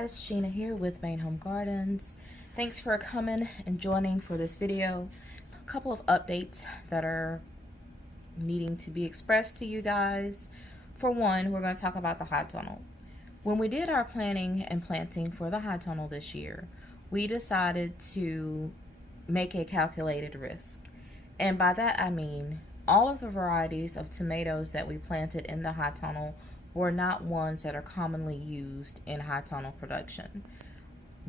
guys, Sheena here with Main Home Gardens. Thanks for coming and joining for this video. A couple of updates that are needing to be expressed to you guys. For one, we're going to talk about the high tunnel. When we did our planning and planting for the high tunnel this year, we decided to make a calculated risk. And by that I mean all of the varieties of tomatoes that we planted in the high tunnel were not ones that are commonly used in high tunnel production.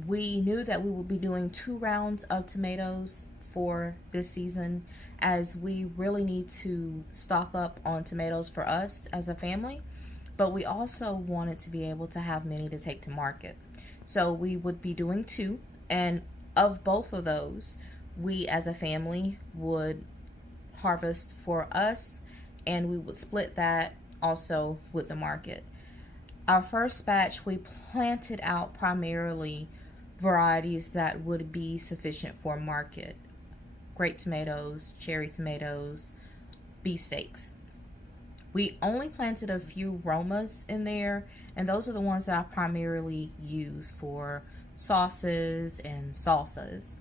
We knew that we would be doing 2 rounds of tomatoes for this season, as we really need to stock up on tomatoes for us as a family, but we also wanted to be able to have many to take to market. So we would be doing 2, and of both of those, we as a family would harvest for us, and we would split that also with the market. Our first batch, we planted out primarily varieties that would be sufficient for market: grape tomatoes, cherry tomatoes, beefsteaks. We only planted a few Romas in there, and those are the ones that I primarily use for sauces and salsas.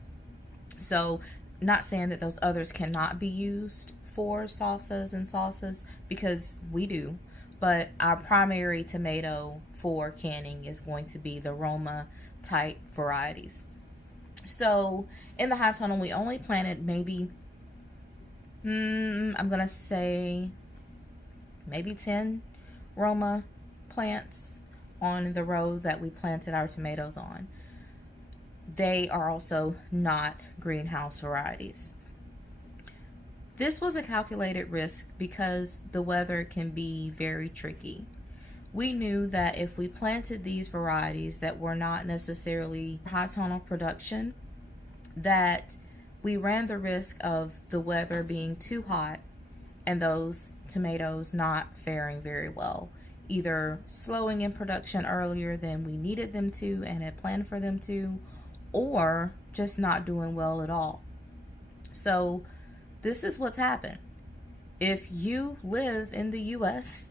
So, not saying that those others cannot be used for salsas and salsas, because we do, but our primary tomato for canning is going to be the Roma type varieties. So in the high tunnel, we only planted maybe I'm gonna say maybe 10 Roma plants on the row that we planted our tomatoes on. They are also not greenhouse varieties. This was a calculated risk because the weather can be very tricky. We knew that if we planted these varieties that were not necessarily high tunnel production, that we ran the risk of the weather being too hot and those tomatoes not faring very well, either slowing in production earlier than we needed them to and had planned for them to, or just not doing well at all. So this is what's happened. If you live in the US,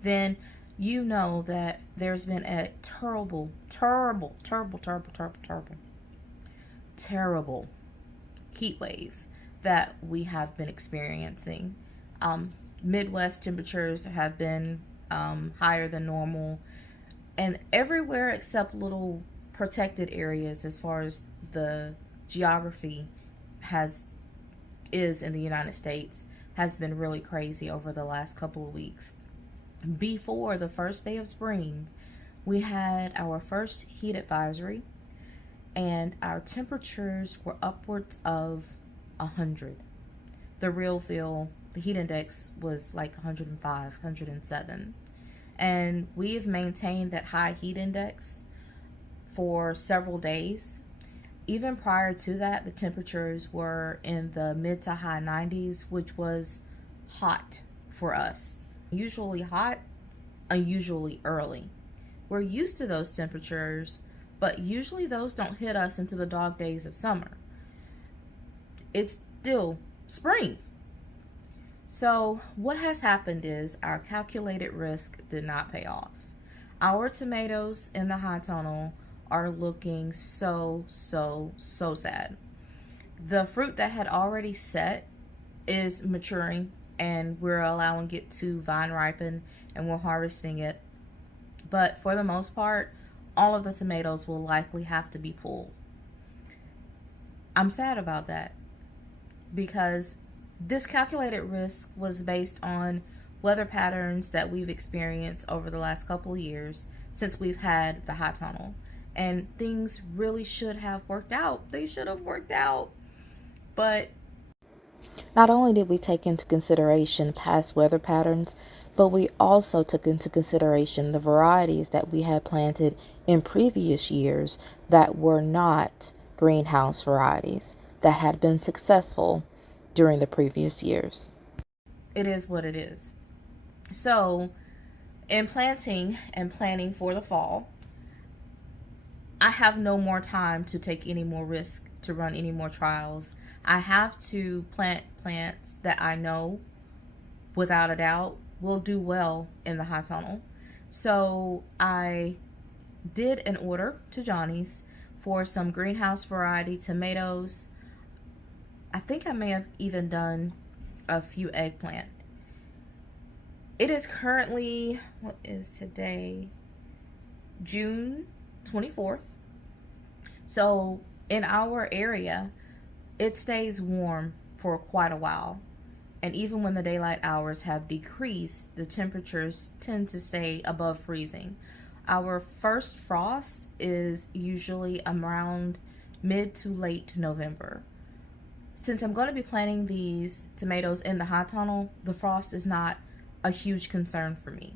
then you know that there's been a terrible heat wave that we have been experiencing. Midwest temperatures have been higher than normal, and everywhere except little protected areas as far as the geography is in the United States has been really crazy over the last couple of weeks. Before the first day of spring, we had our first heat advisory, and our temperatures were upwards of 100. The real feel, the heat index was like 105, 107. And we've maintained that high heat index for several days. Even prior to that, the temperatures were in the mid to high 90s, which was hot for us. Usually hot, unusually early. We're used to those temperatures, but usually those don't hit us until the dog days of summer. It's still spring. So what has happened is our calculated risk did not pay off. Our tomatoes in the high tunnel are looking so sad. The fruit that had already set is maturing, and we're allowing it to vine ripen, and we're harvesting it. But for the most part, all of the tomatoes will likely have to be pulled. I'm sad about that, because this calculated risk was based on weather patterns that we've experienced over the last couple of years since we've had the high tunnel. And things really should have worked out. They should have worked out. But not only did we take into consideration past weather patterns, but we also took into consideration the varieties that we had planted in previous years that were not greenhouse varieties, that had been successful during the previous years. It is what it is. So, in planting and planning for the fall, I have no more time to take any more risk, to run any more trials. I have to plant plants that I know without a doubt will do well in the high tunnel. So I did an order to Johnny's for some greenhouse variety tomatoes. I think I may have even done a few eggplant. It is currently, what is today? June 24th. So in our area, it stays warm for quite a while. And even when the daylight hours have decreased, the temperatures tend to stay above freezing. Our first frost is usually around mid to late November. Since I'm going to be planting these tomatoes in the high tunnel, the frost is not a huge concern for me.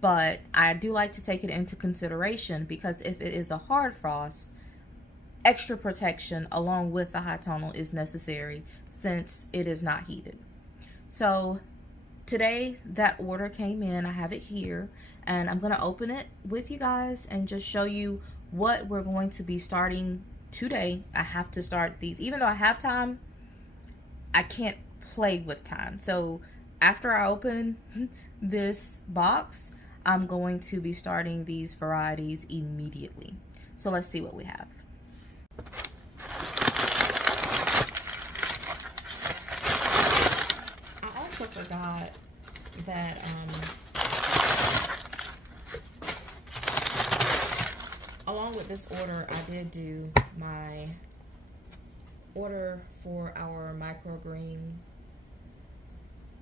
But I do like to take it into consideration, because if it is a hard frost, extra protection along with the high tunnel is necessary since it is not heated. So today that order came in. I have it here, and I'm going to open it with you guys and just show you what we're going to be starting today. I have to start these. Even though I have time, I can't play with time. So after I open this box, I'm going to be starting these varieties immediately. So let's see what we have. I also forgot that along with this order, I did do my order for our microgreen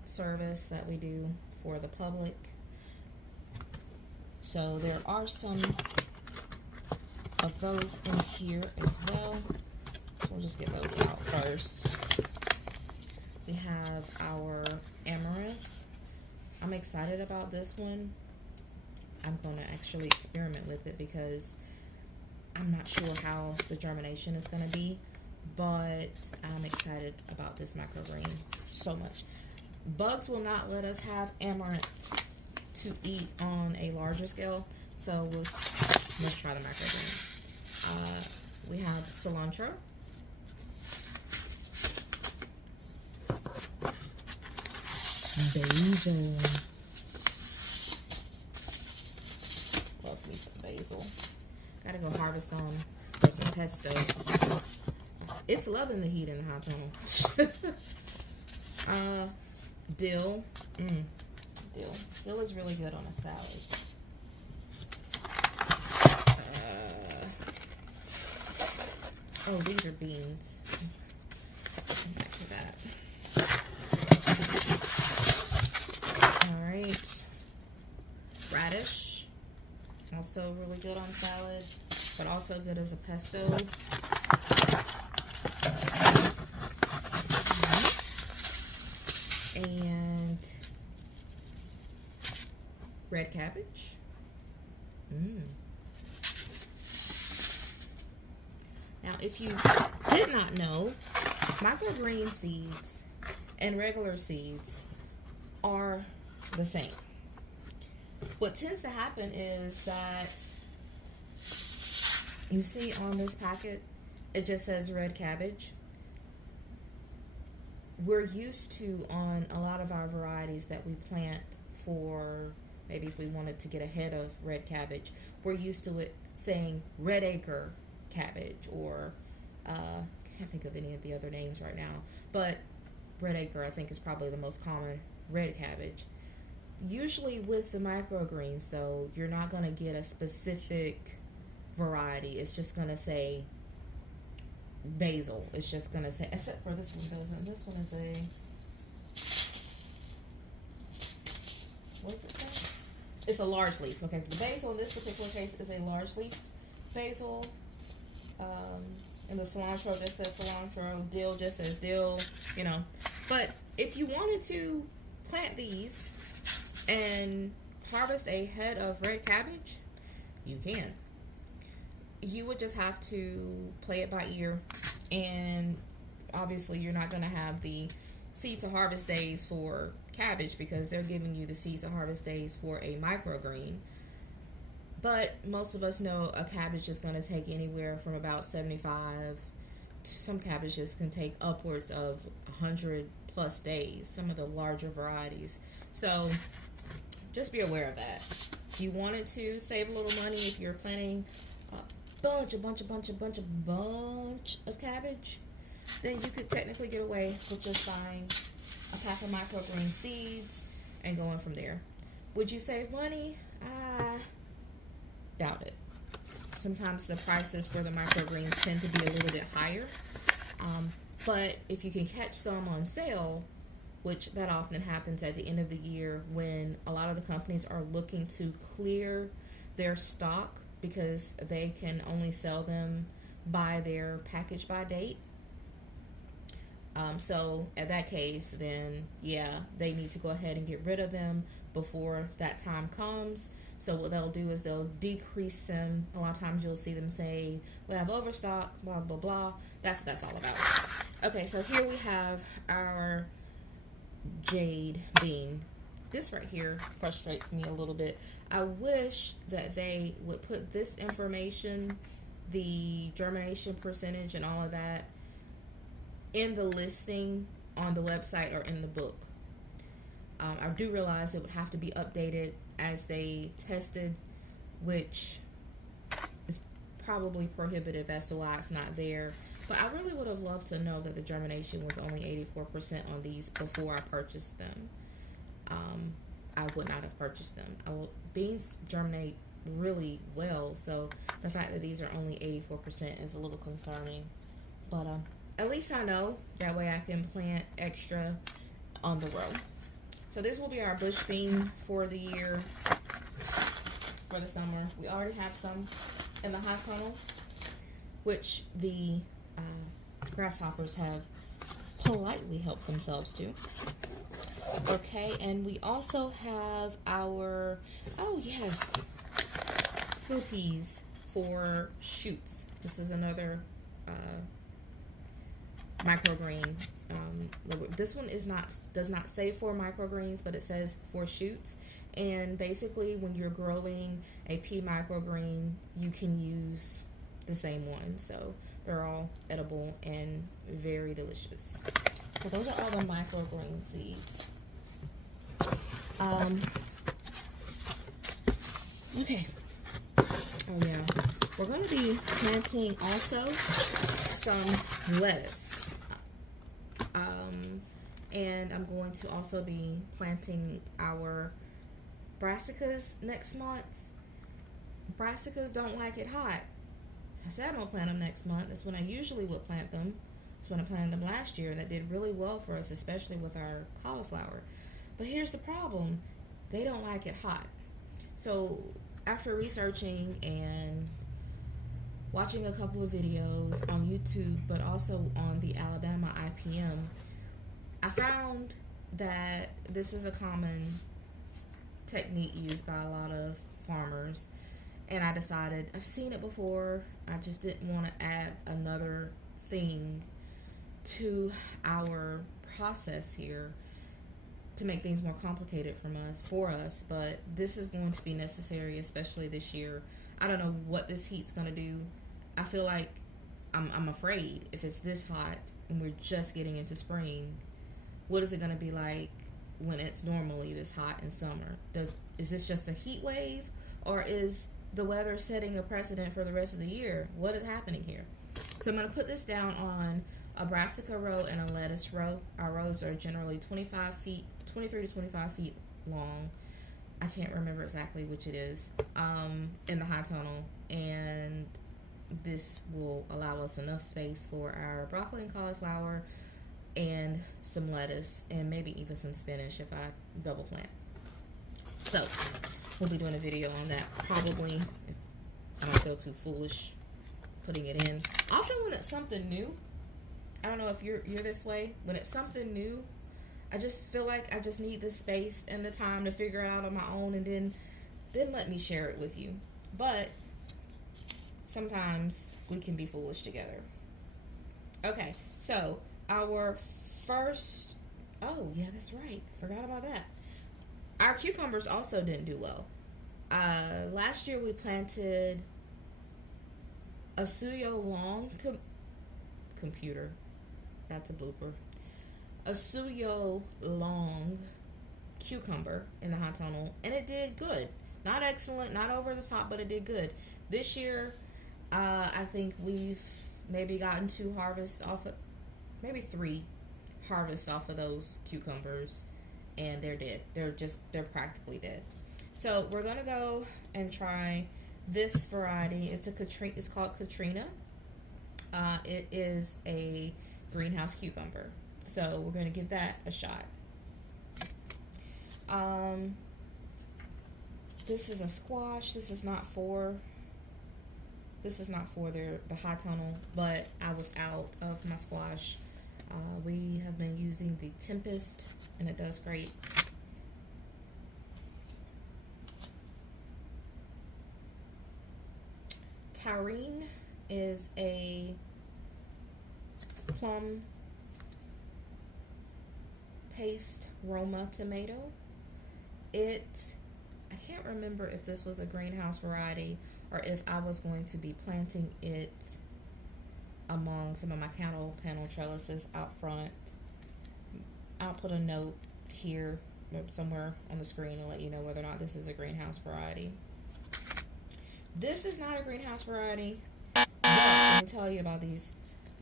service that we do for the public. So there are some of those in here as well. So we'll just get those out first. We have our amaranth. I'm excited about this one. I'm going to actually experiment with it because I'm not sure how the germination is going to be, but I'm excited about this microgreen so much. Bugs will not let us have amaranth to eat on a larger scale, so let's try the microgreens. We have cilantro, basil. Love me some basil. Gotta go harvest some for some pesto. It's loving the heat in the hot tunnel. Dill. Dill is really good on a salad. Oh, these are beans. Come back to that. Alright. Radish. Also really good on salad, but also good as a pesto. And red cabbage. Now, if you did not know, microgreen seeds and regular seeds are the same. What tends to happen is that you see on this packet, it just says red cabbage. We're used to, on a lot of our varieties that we plant for, maybe if we wanted to get ahead of red cabbage, we're used to it saying red acre cabbage, or I can't think of any of the other names right now, but red acre I think is probably the most common red cabbage. Usually with the microgreens though, you're not going to get a specific variety. It's just going to say basil. It's just going to say, except for this one doesn't. This one is a, what does it say? It's a large leaf. Okay, the basil in this particular case is a large leaf basil. And the cilantro just says cilantro. Dill just says dill, you know. But if you wanted to plant these and harvest a head of red cabbage, you can. You would just have to play it by ear, and obviously you're not going to have the seed to harvest days for cabbage because they're giving you the seed to harvest days for a microgreen. But most of us know a cabbage is going to take anywhere from about 75. Some cabbages can take upwards of 100 plus days, some of the larger varieties. So just be aware of that. If you wanted to save a little money, if you're planting a bunch of cabbage, then you could technically get away with just buying a pack of microgreen seeds and going from there. Would you save money? I doubt it. Sometimes the prices for the microgreens tend to be a little bit higher. But if you can catch some on sale, which that often happens at the end of the year when a lot of the companies are looking to clear their stock because they can only sell them by their package by date. So at that case, then yeah, they need to go ahead and get rid of them before that time comes. So what they'll do is they'll decrease them. A lot of times you'll see them say, we have overstock, blah, blah, blah. That's what that's all about. Okay, so here we have our jade bean. This right here frustrates me a little bit. I wish that they would put this information, the germination percentage and all of that, in the listing on the website or in the book. I do realize it would have to be updated as they tested, which is probably prohibitive as to why it's not there. But I really would have loved to know that the germination was only 84% on these before I purchased them. I would not have purchased them. Beans germinate really well, so the fact that these are only 84% is a little concerning. But at least I know. That way I can plant extra on the row. So this will be our bush bean for the year, for the summer. We already have some in the high tunnel, which the grasshoppers have politely helped themselves to. Okay, and we also have our, oh yes, food peas for shoots. This is another microgreen. This one does not say for microgreens, but it says for shoots. And basically, when you're growing a pea microgreen, you can use the same one. So they're all edible and very delicious. So those are all the microgreen seeds. Okay. Oh yeah, we're going to be planting also some lettuce. And I'm going to also be planting our brassicas next month. Brassicas don't like it hot. I said I'm going to plant them next month. That's when I usually would plant them. That's when I planted them last year, and that did really well for us, especially with our cauliflower. But here's the problem. They don't like it hot. So after researching and watching a couple of videos on YouTube, but also on the Alabama IPM, I found that this is a common technique used by a lot of farmers, and I decided I've seen it before. I just didn't want to add another thing to our process here to make things more complicated for us, but this is going to be necessary, especially this year. I don't know what this heat's going to do. I feel like I'm afraid if it's this hot and we're just getting into spring, what is it going to be like when it's normally this hot in summer? Is this just a heat wave, or is the weather setting a precedent for the rest of the year? What is happening here? So I'm going to put this down on a brassica row and a lettuce row. Our rows are generally 23 to 25 feet long. I can't remember exactly which it is, in the high tunnel, and this will allow us enough space for our broccoli and cauliflower and some lettuce and maybe even some spinach if I double plant. So we'll be doing a video on that probably if I don't feel too foolish putting it in. Often when it's something new, I don't know if you're this way, when it's something new, I just feel like I just need the space and the time to figure it out on my own, and then let me share it with you. But sometimes we can be foolish together. Okay, so our first, oh yeah, that's right, forgot about that. Our cucumbers also didn't do well. Last year we planted a Suyo long computer. That's a blooper. A Suyo long cucumber in the high tunnel, and it did good. Not excellent, not over the top, but it did good. This year, I think we've maybe gotten 2 harvests off of, maybe 3 harvests off of those cucumbers, and they're dead. They're practically dead. So we're gonna go and try this variety. It's called Katrina. It is a greenhouse cucumber. So we're gonna give that a shot. This is a squash. This is not for the high tunnel, but I was out of my squash. We have been using the Tempest, and it does great. Tyrene is a plum paste Roma tomato. I can't remember if this was a greenhouse variety or if I was going to be planting it among some of my cattle panel trellises out front. I'll put a note here somewhere on the screen and let you know whether or not this is a greenhouse variety. This is not a greenhouse variety, but let me tell you about these.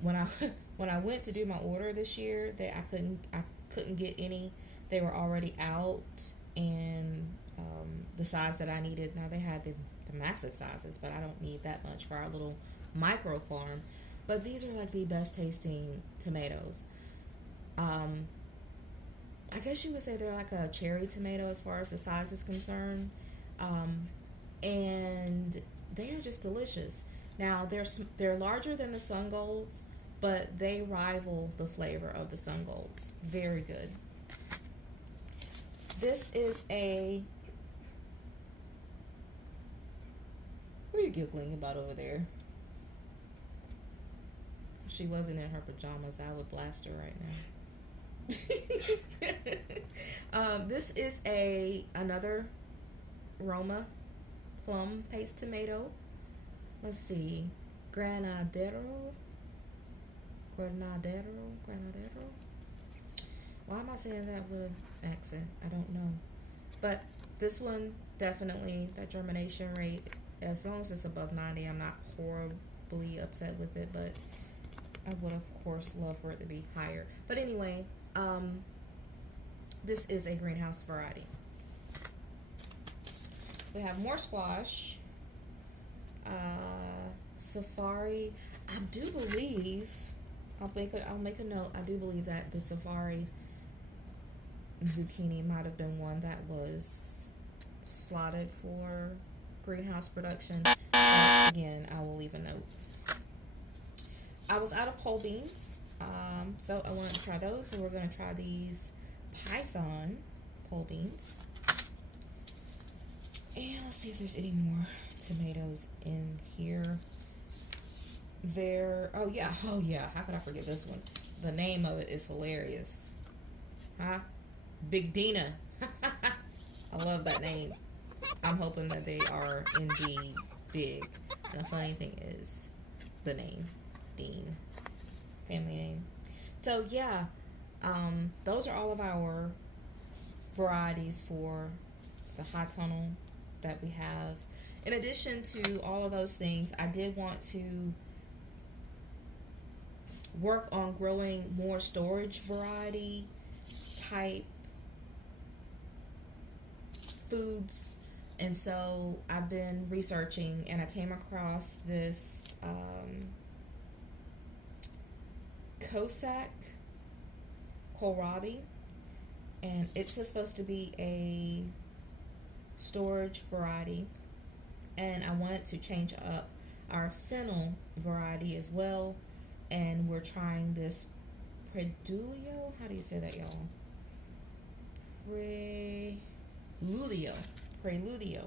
When I went to do my order this year, I couldn't get any. They were already out, and the size that I needed. Now they had the massive sizes, but I don't need that much for our little micro farm. But these are like the best tasting tomatoes. I guess you would say they're like a cherry tomato as far as the size is concerned. And they are just delicious. Now they're larger than the Sun Golds, but they rival the flavor of the Sun Golds. Very good. This is a... What are you giggling about over there? If she wasn't in her pajamas, I would blast her right now. This is another Roma plum paste tomato. Let's see, Granadero. Why am I saying that with an accent? I don't know. But this one, definitely, that germination rate, as long as it's above 90, I'm not horribly upset with it, but I would, of course, love for it to be higher. But anyway, this is a greenhouse variety. We have more squash. Safari. I do believe, I'll make a note, I do believe that the Safari zucchini might have been one that was slotted for greenhouse production. Again, I will leave a note. I was out of whole beans, so I wanted to try those. So we're going to try these Python whole beans. And let's see if there's any more tomatoes in here. Oh yeah, how could I forget this one? The name of it is hilarious. Huh? Big Dina. I love that name. I'm hoping that they are indeed big. And the funny thing is the name, Dean, family name. So yeah, those are all of our varieties for the high tunnel that we have. In addition to all of those things, I did want to work on growing more storage variety type foods, and so I've been researching, and I came across this Cossack kohlrabi, and it's supposed to be a storage variety, and I wanted to change up our fennel variety as well, and we're trying this Preludio. How do you say that, y'all? Preludio.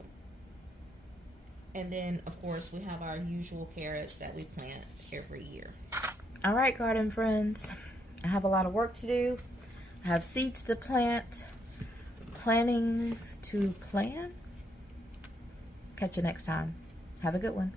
And then, of course, we have our usual carrots that we plant every year. All right, garden friends. I have a lot of work to do. I have seeds to plant, plantings to plan. Catch you next time. Have a good one.